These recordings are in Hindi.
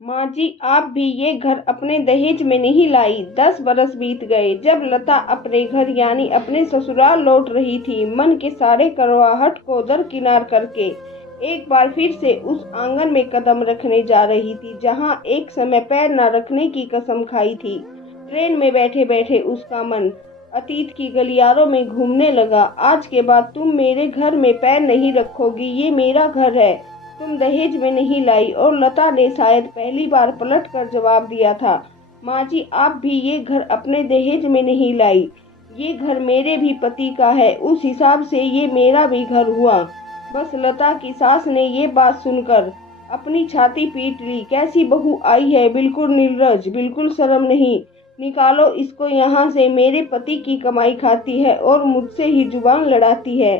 माँ जी, आप भी ये घर अपने दहेज में नहीं लाई। 10 बरस बीत गए। जब लता अपने घर यानी अपने ससुराल लौट रही थी, मन के सारे कड़वाहट को दरकिनार करके एक बार फिर से उस आंगन में कदम रखने जा रही थी जहां एक समय पैर न रखने की कसम खाई थी। ट्रेन में बैठे बैठे उसका मन अतीत की गलियारों में घूमने लगा। आज के बाद तुम मेरे घर में पैर नहीं रखोगी, ये मेरा घर है, तुम दहेज में नहीं लाई। और लता ने शायद पहली बार पलट कर जवाब दिया था, माँ जी, आप भी ये घर अपने दहेज में नहीं लाई। ये घर मेरे भी पति का है, उस हिसाब से ये मेरा भी घर हुआ। बस लता की सास ने ये बात सुनकर अपनी छाती पीट ली। कैसी बहू आई है, बिल्कुल निर्लज, बिल्कुल शर्म नहीं। निकालो इसको यहाँ से, मेरे पति की कमाई खाती है और मुझसे ही जुबान लड़ाती है।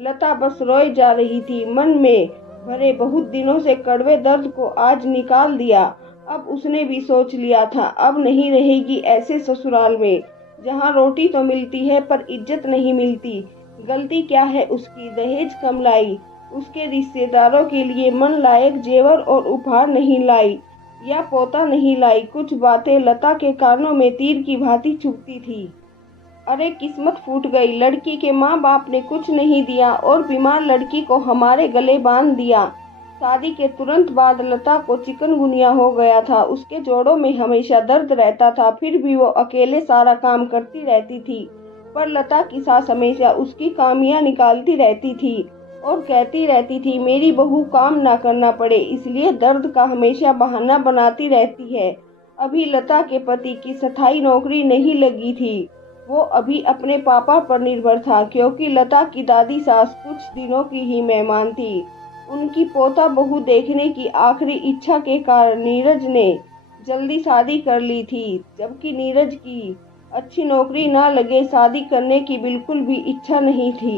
लता बस रोए जा रही थी। मन में भरे बहुत दिनों से कड़वे दर्द को आज निकाल दिया। अब उसने भी सोच लिया था, अब नहीं रहेगी ऐसे ससुराल में जहाँ रोटी तो मिलती है पर इज्जत नहीं मिलती। गलती क्या है उसकी, दहेज कम लाई, उसके रिश्तेदारों के लिए मन लायक जेवर और उपहार नहीं लाई, या पोता नहीं लाई। कुछ बातें लता के कानों में तीर की भांति चुभती थी। अरे किस्मत फूट गई, लड़की के माँ बाप ने कुछ नहीं दिया और बीमार लड़की को हमारे गले बांध दिया। शादी के तुरंत बाद लता को चिकनगुनिया हो गया था। उसके जोड़ों में हमेशा दर्द रहता था, फिर भी वो अकेले सारा काम करती रहती थी। पर लता की सास हमेशा उसकी कामियां निकालती रहती थी और कहती रहती थी, मेरी बहू काम ना करना पड़े, इसलिए दर्द का हमेशा बहाना बनाती रहती है। अभी लता के पति की स्थायी नौकरी नहीं लगी थी। वो अभी अपने पापा पर निर्भर था, क्योंकि लता की दादी सास कुछ दिनों की ही मेहमान थी। उनकी पोता बहू देखने की आखिरी इच्छा के कारण नीरज ने जल्दी शादी कर ली थी, जबकि नीरज की अच्छी नौकरी न लगे शादी करने की बिल्कुल भी इच्छा नहीं थी।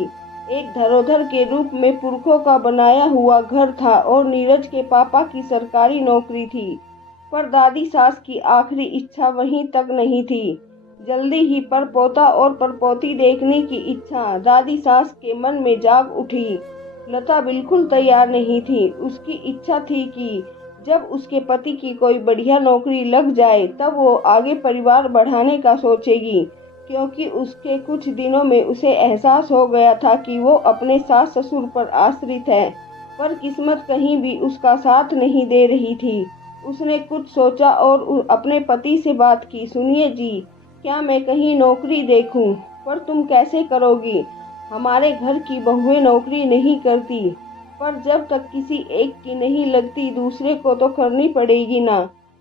एक धरोहर के रूप में पुरखों का बनाया हुआ घर था और नीरज के पापा की सरकारी नौकरी थी। पर दादी सास की आखिरी इच्छा वहीं तक नहीं थी। जल्दी ही परपोता और परपोती देखने की इच्छा दादी सास के मन में जाग उठी। लता बिल्कुल तैयार नहीं थी। उसकी इच्छा थी कि जब उसके पति की कोई बढ़िया नौकरी लग जाए तब वो आगे परिवार बढ़ाने का सोचेगी, क्योंकि उसके कुछ दिनों में उसे एहसास हो गया था कि वो अपने सास ससुर पर आश्रित है। पर किस्मत कहीं भी उसका साथ नहीं दे रही थी। उसने कुछ सोचा और अपने पति से बात की, सुनिए जी, क्या मैं कहीं नौकरी देखूं? पर तुम कैसे करोगी? हमारे घर की बहुएं नौकरी नहीं करती। पर जब तक किसी एक की नहीं लगती दूसरे को तो करनी पड़ेगी ना।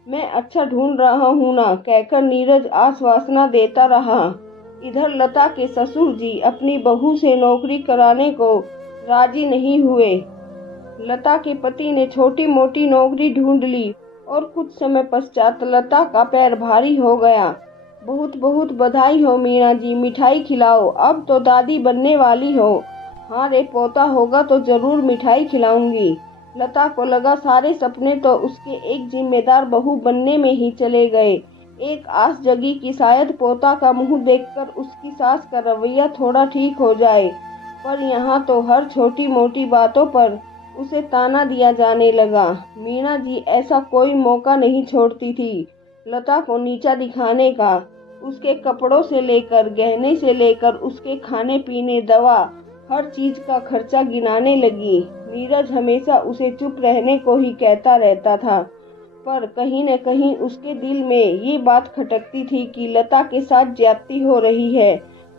मैं अच्छा ढूंढ रहा हूँ ना, कहकर नीरज आश्वासना देता रहा। इधर लता के ससुर जी अपनी बहू से नौकरी कराने को राजी नहीं हुए। लता के पति ने छोटी मोटी नौकरी ढूंढ ली और कुछ समय पश्चात लता का पैर भारी हो गया। बहुत बहुत बधाई हो मीना जी, मिठाई खिलाओ, अब तो दादी बनने वाली हो। हाँ रे, पोता होगा तो जरूर मिठाई खिलाऊंगी। लता को लगा सारे सपने तो उसके एक जिम्मेदार बहू बनने में ही चले गए। एक आस जगी कि शायद पोता का मुंह देखकर उसकी सास का रवैया थोड़ा ठीक हो जाए। पर यहाँ तो हर छोटी मोटी बातों पर उसे ताना दिया जाने लगा। मीना जी ऐसा कोई मौका नहीं छोड़ती थी लता को नीचा दिखाने का। उसके कपड़ों से लेकर गहने से लेकर उसके खाने पीने दवा हर चीज का खर्चा गिनाने लगी। नीरज हमेशा उसे चुप रहने को ही कहता रहता था, पर कहीं न कहीं उसके दिल में ये बात खटकती थी कि लता के साथ ज्यादती हो रही है,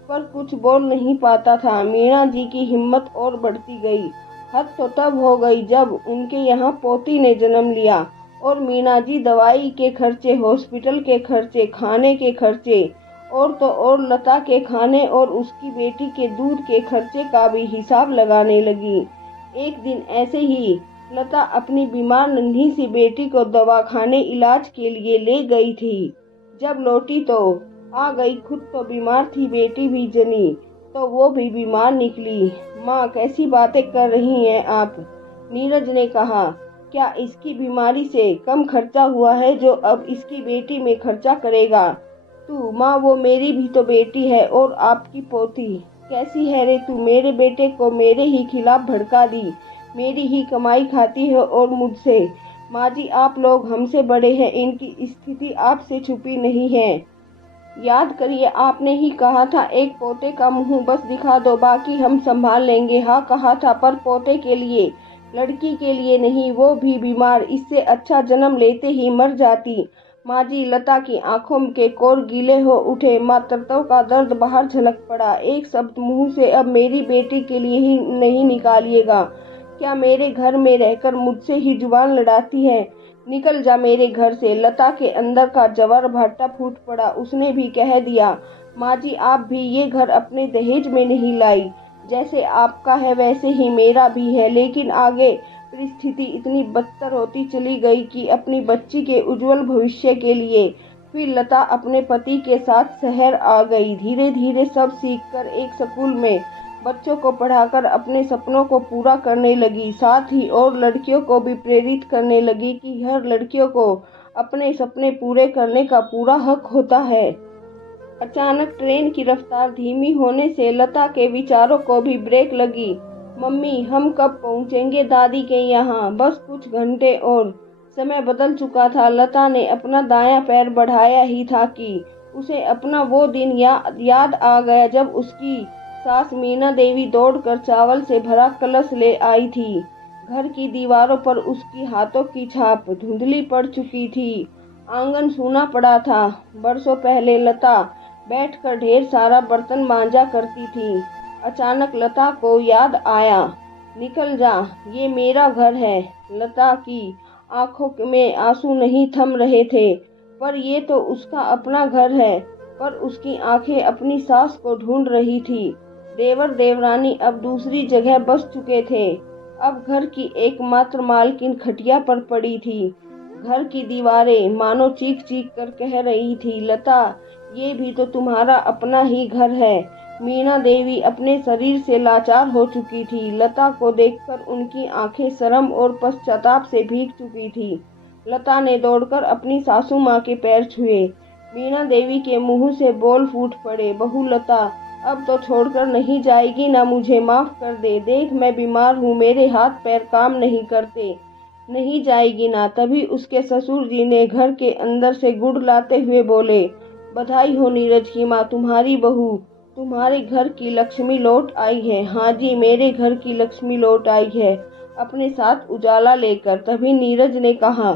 पर कुछ बोल नहीं पाता था। मीना जी की हिम्मत और बढ़ती गई। हद तो तब हो गई जब उनके यहाँ पोती ने जन्म लिया और मीना जी दवाई के खर्चे, हॉस्पिटल के खर्चे, खाने के खर्चे और तो और लता के खाने और उसकी बेटी के दूध के खर्चे का भी हिसाब लगाने लगी। एक दिन ऐसे ही लता अपनी बीमार नन्ही सी बेटी को दवाखाने इलाज के लिए ले गई थी। जब लौटी तो आ गई, खुद तो बीमार थी, बेटी भी जनी तो वो भी बीमार निकली। माँ, कैसी बातें कर रही हैं आप? नीरज ने कहा, क्या इसकी बीमारी से कम खर्चा हुआ है जो अब इसकी बेटी में खर्चा करेगा तू? माँ, वो मेरी भी तो बेटी है और आपकी पोती। कैसी है रे तू? मेरे बेटे को मेरे ही खिलाफ भड़का दी, मेरी ही कमाई खाती है और मुझसे। माँ जी, आप लोग हमसे बड़े हैं, इनकी स्थिति आपसे छुपी नहीं है। याद करिए, आपने ही कहा था एक पोते का मुंह बस दिखा दो, बाकी हम संभाल लेंगे। हाँ कहा था, पर पोते के लिए, लड़की के लिए नहीं, वो भी बीमार। इससे अच्छा जन्म लेते ही मर जाती। माँ जी, लता की आंखों के कोर गीले हो उठे। मातृत्व का दर्द बाहर झलक पड़ा। एक शब्द मुंह से अब मेरी बेटी के लिए ही नहीं निकालिएगा। क्या मेरे घर में रहकर मुझसे ही जुबान लड़ाती है? निकल जा मेरे घर से। लता के अंदर का जवार भाटा फूट पड़ा। उसने भी कह दिया, माँ जी, आप भी ये घर अपने दहेज में नहीं लाई। जैसे आपका है वैसे ही मेरा भी है, लेकिन आगे परिस्थिति इतनी बदतर होती चली गई कि अपनी बच्ची के उज्जवल भविष्य के लिए फिर लता अपने पति के साथ शहर आ गई। धीरे धीरे सब सीखकर एक स्कूल में बच्चों को पढ़ाकर अपने सपनों को पूरा करने लगी। साथ ही और लड़कियों को भी प्रेरित करने लगी कि हर लड़कियों को अपने सपने पूरे करने का पूरा हक होता है। अचानक ट्रेन की रफ्तार धीमी होने से लता के विचारों को भी ब्रेक लगी। मम्मी, हम कब पहुंचेंगे दादी के यहाँ? बस कुछ घंटे और। समय बदल चुका था। लता ने अपना दायां पैर बढ़ाया ही था कि उसे अपना वो दिन याद आ गया जब उसकी सास मीना देवी दौड़कर चावल से भरा कलश ले आई थी। घर की दीवारों पर उसकी हाथों की छाप धुंधली पड़ चुकी थी। आंगन सूना पड़ा था। बरसों पहले लता बैठकर ढेर सारा बर्तन मांजा करती थी। अचानक लता को याद आया, निकल जा, ये मेरा घर है। लता की आंखों में आंसू नहीं थम रहे थे, पर ये तो उसका अपना घर है। पर उसकी आंखें अपनी सास को ढूंढ रही थी। देवर देवरानी अब दूसरी जगह बस चुके थे। अब घर की एकमात्र मालकिन खटिया पर पड़ी थी। घर की दीवारें मानो चीख चीख कर कह रही थी, लता, ये भी तो तुम्हारा अपना ही घर है। मीना देवी अपने शरीर से लाचार हो चुकी थी। लता को देखकर उनकी आंखें शर्म और पश्चाताप से भीग चुकी थी। लता ने दौड़कर अपनी सासू माँ के पैर छुए। मीना देवी के मुंह से बोल फूट पड़े, बहू लता, अब तो छोड़कर नहीं जाएगी ना? मुझे माफ कर दे। देख, मैं बीमार हूँ, मेरे हाथ पैर काम नहीं करते। नहीं जाएगी ना? तभी उसके ससुर जी ने घर के अंदर से गुड़ लाते हुए बोले, बधाई हो नीरज की माँ, तुम्हारी बहू तुम्हारे घर की लक्ष्मी लौट आई है। हाँ जी, मेरे घर की लक्ष्मी लौट आई है, अपने साथ उजाला लेकर। तभी नीरज ने कहा,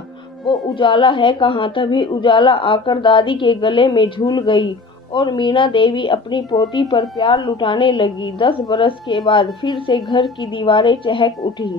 वो उजाला है कहाँ? तभी उजाला आकर दादी के गले में झूल गई और मीना देवी अपनी पोती पर प्यार लुटाने लगी। 10 बरस के बाद फिर से घर की दीवारें चहक उठी।